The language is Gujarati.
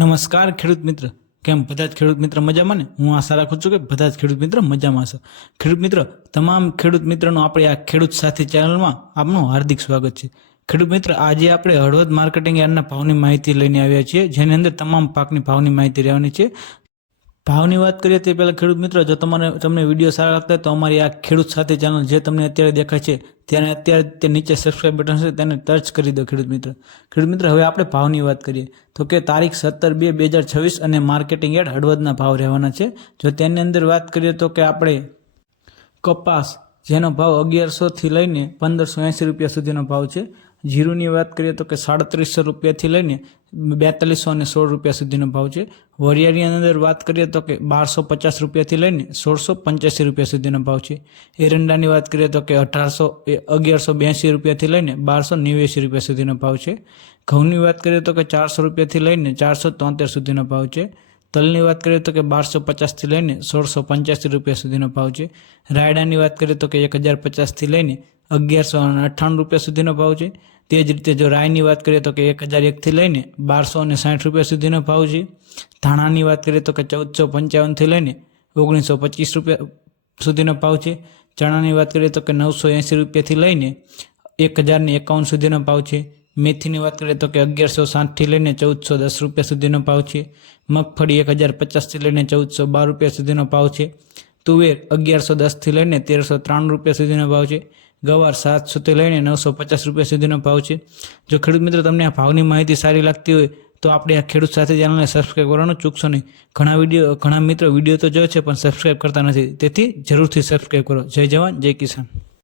નમસ્કાર ખેડૂત મિત્ર, કેમ બધા જ ખેડૂત મિત્ર મજામાં ને? હું આશા રાખું છું કે બધા જ ખેડૂત મિત્ર મજામાં હશે. ખેડૂત મિત્ર, તમામ ખેડૂત મિત્રોનો આપણે આ ખેડૂત સાથી ચેનલમાં આપનું હાર્દિક સ્વાગત છે. ખેડૂત મિત્ર, આજે આપણે હળવદ માર્કેટિંગ યાર્ડના ભાવની માહિતી લઈને આવ્યા છીએ, જેની અંદર તમામ પાકની ભાવની માહિતી રહેવાની છે. ભાવની વાત કરીએ તે પહેલાં ખેડૂત મિત્રો, જો તમને વિડીયો સારા લાગતા હોય તો અમારી આ ખેડૂત સાથી ચેનલ જે તમને અત્યારે દેખાય છે તેને અત્યારે તે નીચે સબસ્ક્રાઇબ બટન છે તેને ટચ કરી દો ખેડૂત મિત્ર. ખેડૂત મિત્ર, હવે આપણે ભાવની વાત કરીએ તો કે તારીખ 17/2/2026 અને માર્કેટિંગ યાર્ડ હળવદના ભાવ રહેવાના છે. જો તેની અંદર વાત કરીએ તો કે આપણે કપાસ જેનો ભાવ 1100થી લઈને 1580 રૂપિયા સુધીનો ભાવ છે. જીરુની વાત કરીએ તો કે 3700 રૂપિયાથી લઈને 4216 રૂપિયા સુધીનો ભાવ છે. વરિયાળીની અંદર વાત કરીએ તો કે 1250 રૂપિયાથી લઈને 1685 રૂપિયા સુધીનો ભાવ છે. એરંડાની વાત કરીએ તો કે 1182 રૂપિયાથી લઈને 1289 રૂપિયા સુધીનો ભાવ છે. ઘઉંની વાત કરીએ તો કે 400 રૂપિયાથી લઈને 473 સુધીનો ભાવ છે. તલની વાત કરીએ તો કે 1250થી લઈને 1685 રૂપિયા સુધીનો ભાવ છે. રાયડાની વાત કરીએ તો કે 1050થી લઈને 1198 રૂપિયા સુધીનો ભાવ છે. તે જ રીતે જો રાયની વાત કરીએ તો કે 1001થી લઈને 1260 રૂપિયા સુધીનો ભાવ છે. ધાણાની વાત કરીએ તો કે 1455થી લઈને 1925 રૂપિયા સુધીનો ભાવ છે. ચણાની વાત કરીએ તો કે 980 રૂપિયાથી લઈને 1051 સુધીનો ભાવ છે. મેથીની વાત કરીએ તો કે 1160થી લઈને 1410 રૂપિયા સુધીનો ભાવ છે. મગફળી 1050થી લઈને 1412 રૂપિયા સુધીનો ભાવ છે. તુવેર 1110થી લઈને 1393 રૂપિયા સુધીનો ભાવ છે. ગવાર 700થી લઈને 950 રૂપિયા સુધીનો ભાવ છે. જો ખેડૂત મિત્રો તમને આ ભાવની માહિતી સારી લાગતી હોય તો આપણે આ ખેડૂત સાથે ચેનલને સબસ્ક્રાઇબ કરવાનું ચૂકશો નહીં. ઘણા મિત્રો વિડીયો તો જોયો છે પણ સબસ્ક્રાઇબ કરતા નથી, તેથી જરૂરથી સબસ્ક્રાઇબ કરો. જય જવાન, જય કિસાન.